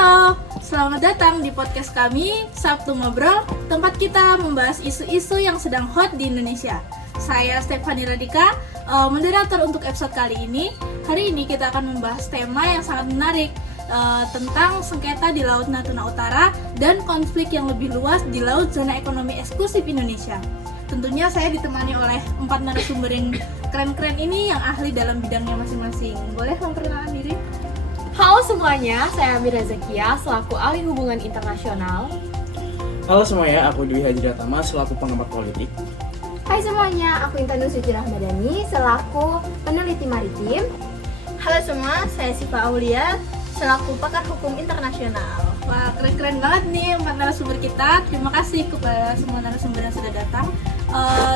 Halo, selamat datang di podcast kami, Sabtu Ngobrol, tempat kita membahas isu-isu yang sedang hot di Indonesia. Saya Stefani Radika, moderator untuk episode kali ini. Hari ini kita akan membahas tema yang sangat menarik, tentang sengketa di Laut Natuna Utara dan konflik yang lebih luas di Laut Zona Ekonomi Eksklusif Indonesia. Tentunya saya ditemani oleh 4 narasumber yang keren-keren ini yang ahli dalam bidangnya masing-masing. Boleh memperkenalkan diri? Halo semuanya, saya Amira Zakia selaku ahli hubungan internasional. Halo semuanya, aku Dwi Hadiratama selaku pengamat politik. Hai semuanya, aku Intan Suci Rahmadani selaku peneliti maritim. Halo semua, saya Siva Aulia selaku pakar hukum internasional. Wah, keren-keren banget nih 4 narasumber kita. Terima kasih kepada semua narasumber yang sudah datang.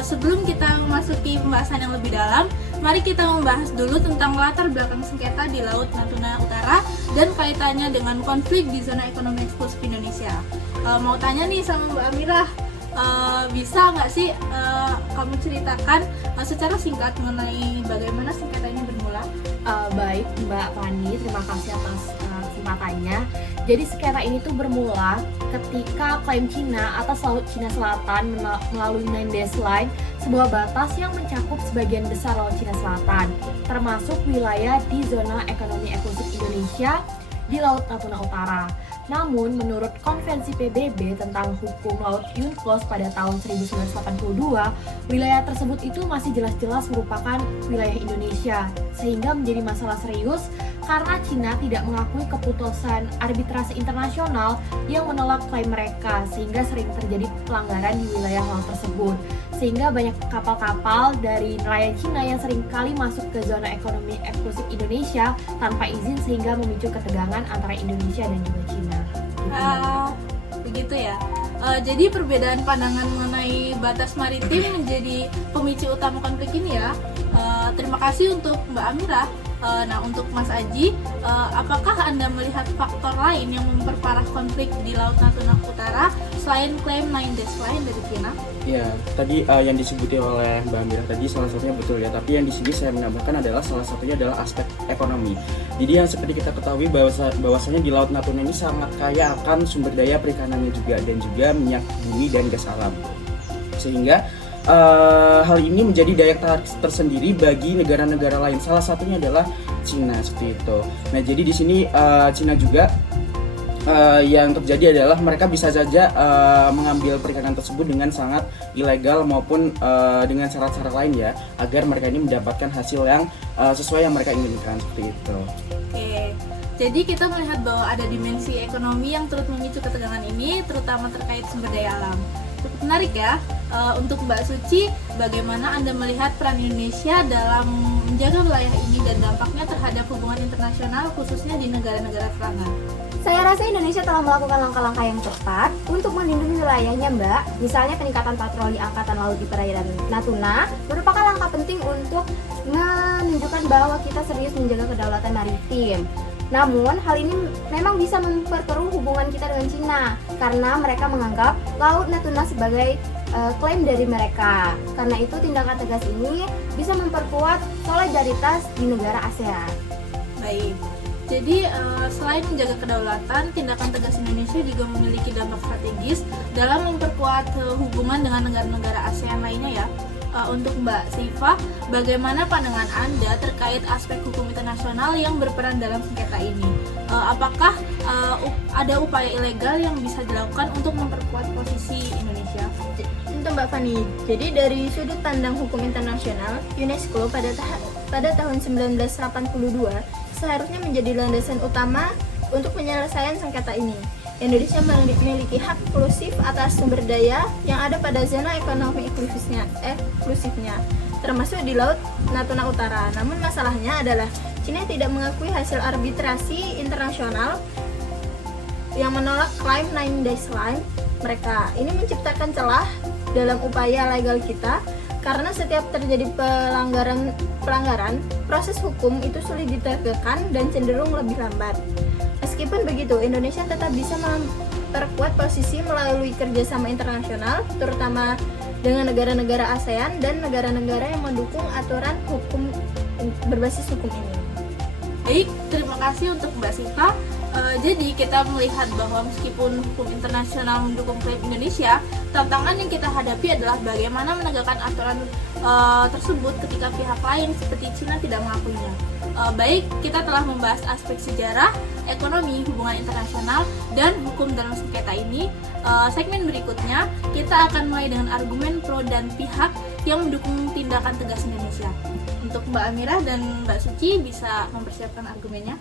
Sebelum kita memasuki pembahasan yang lebih dalam, mari kita membahas dulu tentang latar belakang sengketa di Laut Natuna Utara dan kaitannya dengan konflik di zona ekonomi eksklusif Indonesia. Mau tanya nih sama Mbak Amirah, bisa nggak sih kamu ceritakan secara singkat mengenai bagaimana sengketa ini bermula? Baik Mbak Fani, terima kasih atas kesempatannya. Jadi sengketa ini tuh bermula ketika klaim Cina atas Laut Cina Selatan melalui Nine Dash Line, sebuah batas yang mencakup sebagian besar Laut Cina Selatan, termasuk wilayah di zona ekonomi eksklusif Indonesia di Laut Natuna Utara. Namun, menurut Konvensi PBB tentang Hukum Laut UNCLOS pada tahun 1982, wilayah tersebut itu masih jelas-jelas merupakan wilayah Indonesia, sehingga menjadi masalah serius karena Cina tidak mengakui keputusan arbitrase internasional yang menolak klaim mereka, sehingga sering terjadi pelanggaran di wilayah laut tersebut. Sehingga banyak kapal-kapal dari nelayan Cina yang seringkali masuk ke zona ekonomi eksklusif Indonesia tanpa izin, sehingga memicu ketegangan antara Indonesia dan juga Cina. Begitu ya. Jadi perbedaan pandangan mengenai batas maritim menjadi pemicu utama konflik ini ya. Terima kasih untuk Mbak Amira. Nah, untuk Mas Aji, apakah Anda melihat faktor lain yang memperparah konflik di Laut Natuna Utara selain klaim Nine Dash Line dari Cina? Ya, tadi yang disebutin oleh Mbak Amira tadi salah satunya betul ya. Tapi yang di sini saya menambahkan adalah salah satunya adalah aspek ekonomi. Jadi yang seperti kita ketahui bahwasanya di Laut Natuna ini sangat kaya akan sumber daya perikanannya juga dan juga minyak bumi dan gas alam. Sehingga hal ini menjadi daya tarik tersendiri bagi negara-negara lain. Salah satunya adalah Cina seperti itu. Nah, jadi di sini Cina juga yang terjadi adalah mereka bisa saja mengambil perikanan tersebut dengan sangat ilegal maupun dengan cara-cara lain ya, agar mereka ini mendapatkan hasil yang sesuai yang mereka inginkan seperti itu. Oke. Jadi kita melihat bahwa ada dimensi ekonomi yang turut memicu ketegangan ini, terutama terkait sumber daya alam. Cukup menarik ya. Untuk Mbak Suci, bagaimana Anda melihat peran Indonesia dalam menjaga wilayah ini dan dampaknya terhadap hubungan internasional khususnya di negara-negara tetangga? Saya rasa Indonesia telah melakukan langkah-langkah yang tepat untuk melindungi wilayahnya, Mbak. Misalnya peningkatan patroli Angkatan Laut di perairan Natuna merupakan langkah penting untuk menunjukkan bahwa kita serius menjaga kedaulatan maritim. Namun, hal ini memang bisa memperkeruh hubungan kita dengan Cina karena mereka menganggap Laut Natuna sebagai klaim dari mereka. Karena itu, tindakan tegas ini bisa memperkuat solidaritas di negara ASEAN. Baik. Jadi selain menjaga kedaulatan, tindakan tegas Indonesia juga memiliki dampak strategis dalam memperkuat hubungan dengan negara-negara ASEAN lainnya ya. Untuk Mbak Siva, bagaimana pandangan Anda terkait aspek hukum internasional yang berperan dalam sengketa ini? Apakah ada upaya ilegal yang bisa dilakukan untuk memperkuat posisi Indonesia? Untuk Mbak Fani, jadi dari sudut pandang hukum internasional, UNESCO pada tahun 1982 seharusnya menjadi landasan utama untuk penyelesaian sengketa ini. Indonesia memiliki hak eksklusif atas sumber daya yang ada pada zona ekonomi eksklusifnya, termasuk di Laut Natuna Utara. Namun masalahnya adalah Cina tidak mengakui hasil arbitrasi internasional yang menolak klaim Nine Dash Line mereka. Ini menciptakan celah dalam upaya legal kita karena setiap terjadi pelanggaran, proses hukum itu sulit ditegakkan dan cenderung lebih lambat. Meskipun begitu, Indonesia tetap bisa memperkuat posisi melalui kerjasama internasional, terutama dengan negara-negara ASEAN dan negara-negara yang mendukung aturan hukum berbasis hukum ini. Baik, terima kasih untuk Mbak Siva. Jadi kita melihat bahwa meskipun hukum internasional mendukung klaim Indonesia, tantangan yang kita hadapi adalah bagaimana menegakkan aturan tersebut ketika pihak lain seperti Cina tidak mengakuinya. Baik, kita telah membahas aspek sejarah, ekonomi, hubungan internasional, dan hukum dalam sengketa ini. Segmen berikutnya, kita akan mulai dengan argumen pro dan pihak yang mendukung tindakan tegas Indonesia. Untuk Mbak Amirah dan Mbak Suci bisa mempersiapkan argumennya.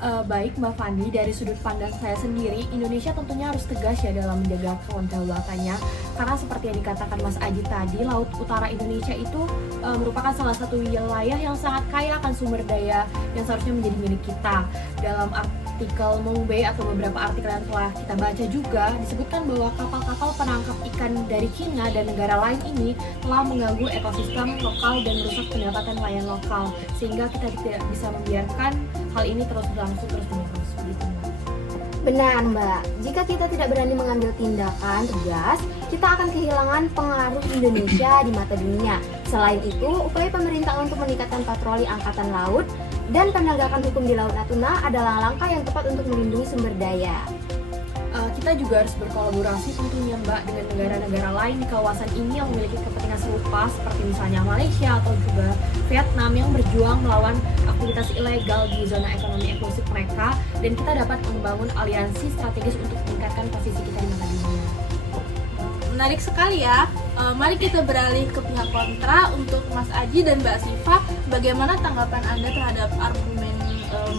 Baik Mbak Fani, dari sudut pandang saya sendiri, Indonesia tentunya harus tegas ya dalam menjaga kedaulatannya. Karena seperti yang dikatakan Mas Aji tadi, Laut Utara Indonesia itu merupakan salah satu wilayah yang sangat kaya akan sumber daya yang seharusnya menjadi milik kita. Dalam artikel Mongbe atau beberapa artikel yang telah kita baca juga, disebutkan bahwa kapal-kapal penangkap ikan dari Cina dan negara lain ini telah mengganggu ekosistem lokal dan merusak pendapatan nelayan lokal, sehingga kita tidak bisa membiarkan hal ini terus berlangsung terus-menerus. Begitu, Mbak. Benar Mbak, jika kita tidak berani mengambil tindakan tegas, kita akan kehilangan pengaruh Indonesia di mata dunia. Selain itu, upaya pemerintah untuk meningkatkan patroli angkatan laut dan penegakan hukum di Laut Natuna adalah langkah yang tepat untuk melindungi sumber daya. Kita juga harus berkolaborasi tentunya Mbak dengan negara-negara lain di kawasan ini yang memiliki kepentingan serupa seperti misalnya Malaysia atau juga Vietnam yang berjuang melawan aktivitas ilegal di zona ekonomi eksklusif mereka, dan kita dapat membangun aliansi strategis untuk meningkatkan posisi kita di mata dunia. Menarik sekali ya. Mari kita beralih ke pihak kontra. Untuk Mas Aji dan Mbak Siva, bagaimana tanggapan Anda terhadap argumen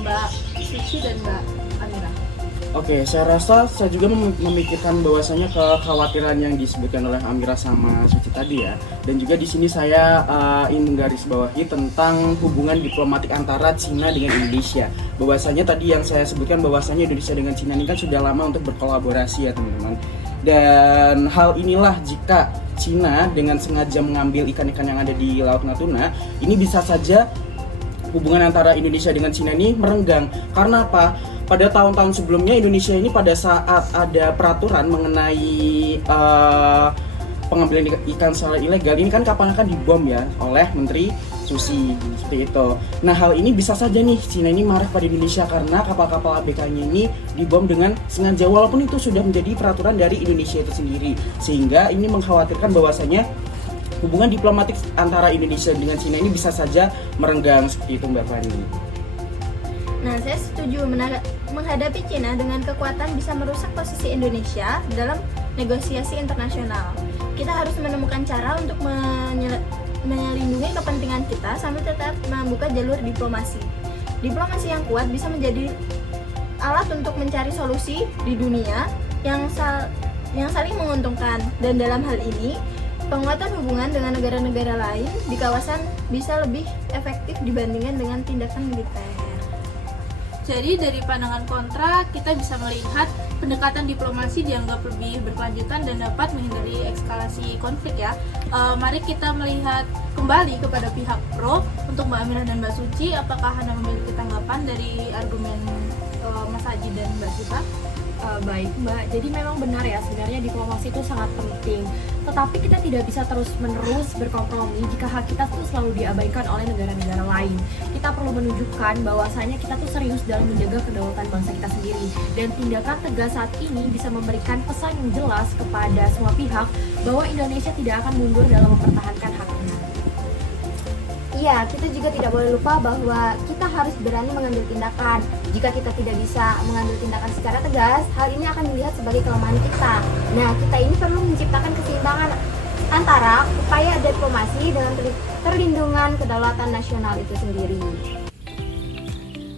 Mbak Suci dan Mbak Amirah? Oke, saya rasa saya juga memikirkan bahwasanya kekhawatiran yang disebutkan oleh Amirah sama Suci tadi ya. Dan juga di sini saya ingin menggarisbawahi tentang hubungan diplomatik antara Cina dengan Indonesia. Bahwasanya tadi yang saya sebutkan bahwasanya Indonesia dengan Cina ini kan sudah lama untuk berkolaborasi ya teman-teman. Dan hal inilah jika Cina dengan sengaja mengambil ikan-ikan yang ada di Laut Natuna, ini bisa saja hubungan antara Indonesia dengan Cina ini merenggang. Karena apa? Pada tahun-tahun sebelumnya Indonesia ini pada saat ada peraturan mengenai pengambilan ikan secara ilegal, ini kan kapalnya kan dibom ya oleh Menteri Susi seperti itu. Nah hal ini bisa saja nih Cina ini marah pada Indonesia karena kapal-kapal ABK-nya ini dibom dengan sengaja, walaupun itu sudah menjadi peraturan dari Indonesia itu sendiri, sehingga ini mengkhawatirkan bahwasanya hubungan diplomatik antara Indonesia dengan Cina ini bisa saja merenggang seperti itu Mbak Fani. Nah, saya setuju menghadapi Cina dengan kekuatan bisa merusak posisi Indonesia dalam negosiasi internasional. Kita harus menemukan cara untuk melindungi kepentingan kita sambil tetap membuka jalur diplomasi. Diplomasi yang kuat bisa menjadi alat untuk mencari solusi di dunia yang saling menguntungkan, dan dalam hal ini penguatan hubungan dengan negara-negara lain di kawasan bisa lebih efektif dibandingkan dengan tindakan militer. Jadi dari pandangan kontra, kita bisa melihat pendekatan diplomasi dianggap lebih berkelanjutan dan dapat menghindari eskalasi konflik ya. Mari kita melihat kembali kepada pihak pro. Untuk Mbak Amirah dan Mbak Suci, apakah Anda memiliki tanggapan dari argumen Mas Haji dan Mbak Siva? Baik Mbak, jadi memang benar ya sebenarnya diplomasi itu sangat penting. Tetapi kita tidak bisa terus-menerus berkompromi jika hak kita tuh selalu diabaikan oleh negara-negara lain. Kita perlu menunjukkan bahwasanya kita tuh serius dalam menjaga kedaulatan bangsa kita sendiri. Dan tindakan tegas saat ini bisa memberikan pesan yang jelas kepada semua pihak bahwa Indonesia tidak akan mundur dalam mempertahankan haknya. Iya, kita juga tidak boleh lupa bahwa kita harus berani mengambil tindakan. Jika kita tidak bisa mengambil tindakan secara tegas, hal ini akan dilihat sebagai kelemahan kita. Nah, kita ini perlu menciptakan keseimbangan antara upaya diplomasi dengan perlindungan kedaulatan nasional itu sendiri.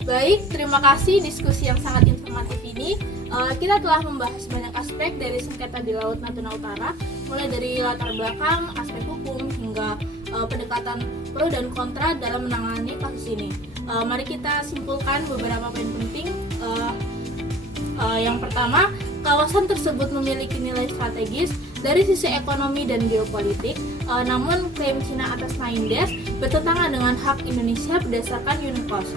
Baik, terima kasih diskusi yang sangat informatif ini. Kita telah membahas banyak aspek dari sengketa di Laut Natuna Utara, mulai dari latar belakang, aspek hukum, hingga pendekatan pro dan kontra dalam menangani kasus ini. Mari kita simpulkan beberapa poin penting. Yang pertama, kawasan tersebut memiliki nilai strategis dari sisi ekonomi dan geopolitik, namun klaim Cina atas Naindes bertentangan dengan hak Indonesia berdasarkan UNCLOS.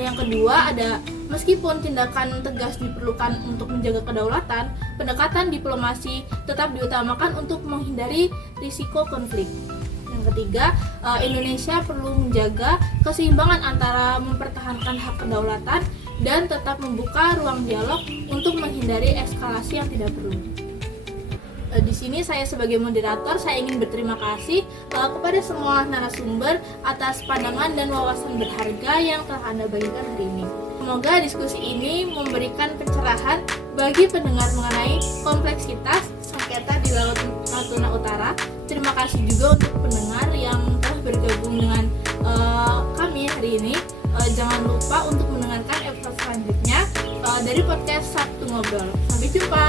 Yang kedua, ada meskipun tindakan tegas diperlukan untuk menjaga kedaulatan, pendekatan diplomasi tetap diutamakan untuk menghindari risiko konflik. Yang Yang ketiga, Indonesia perlu menjaga keseimbangan antara mempertahankan hak kedaulatan dan tetap membuka ruang dialog untuk menghindari eskalasi yang tidak perlu. Di sini saya sebagai moderator, saya ingin berterima kasih kepada semua narasumber atas pandangan dan wawasan berharga yang telah Anda bagikan hari ini. Semoga diskusi ini memberikan pencerahan bagi pendengar mengenai kompleksitas sengketa di Laut Natuna Utara. Terima kasih juga untuk pendengar yang telah bergabung dengan kami hari ini. Jangan lupa untuk mendengarkan episode selanjutnya dari podcast Sabtu Ngobrol. Sampai jumpa.